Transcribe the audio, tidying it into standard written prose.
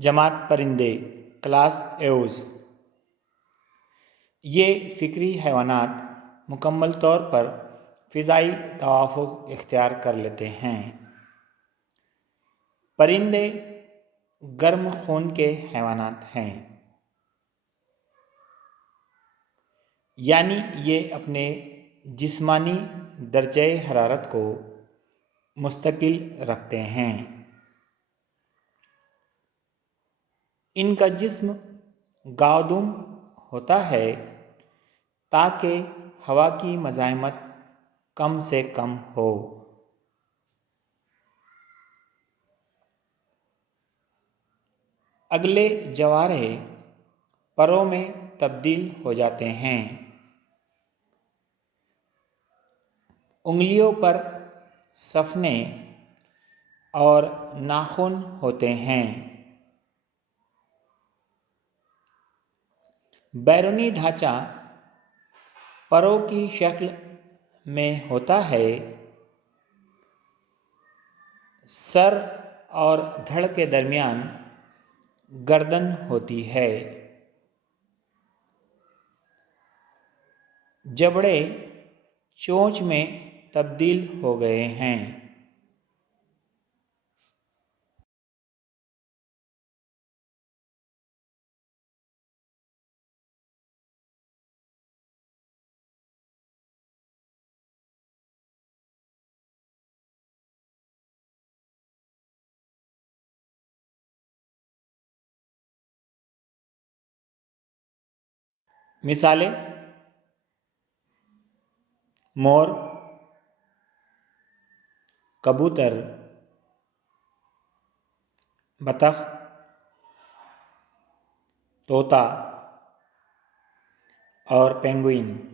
جماعت پرندے کلاس ایوز، یہ فکری حیوانات مکمل طور پر فضائی توافق اختیار کر لیتے ہیں۔ پرندے گرم خون کے حیوانات ہیں، یعنی یہ اپنے جسمانی درجہ حرارت کو مستقل رکھتے ہیں۔ ان کا جسم گاؤدم ہوتا ہے تاکہ ہوا کی مزاحمت کم سے کم ہو۔ اگلے جوارے پروں میں تبدیل ہو جاتے ہیں۔ انگلیوں پر سفنے اور ناخن ہوتے ہیں۔ بیرونی ڈھانچہ پروں کی شکل میں ہوتا ہے۔ سر اور دھڑ کے درمیان گردن ہوتی ہے۔ جبڑے چونچ میں تبدیل ہو گئے ہیں۔ مثالیں: مور، کبوتر، بطخ، طوطا اور پینگوئن۔